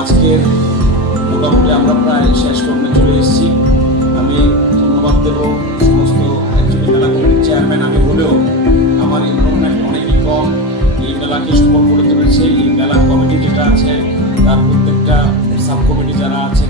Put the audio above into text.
আজকে মোটামুটি আমরা প্রায় শেষ করতে চলে এসেছি। আমি ধন্যবাদ দেব সমস্ত অ্যাকচুয়ালি মেলা কমিটির চেয়ারম্যান আমি হলেও আমার ইনভলভমেন্ট অনেকই কম। এই মেলাকে সফল করে তুলেছে এই মেলা কমিটি যেটা আছে, তার প্রত্যেকটা সাব কমিটি যারা আছে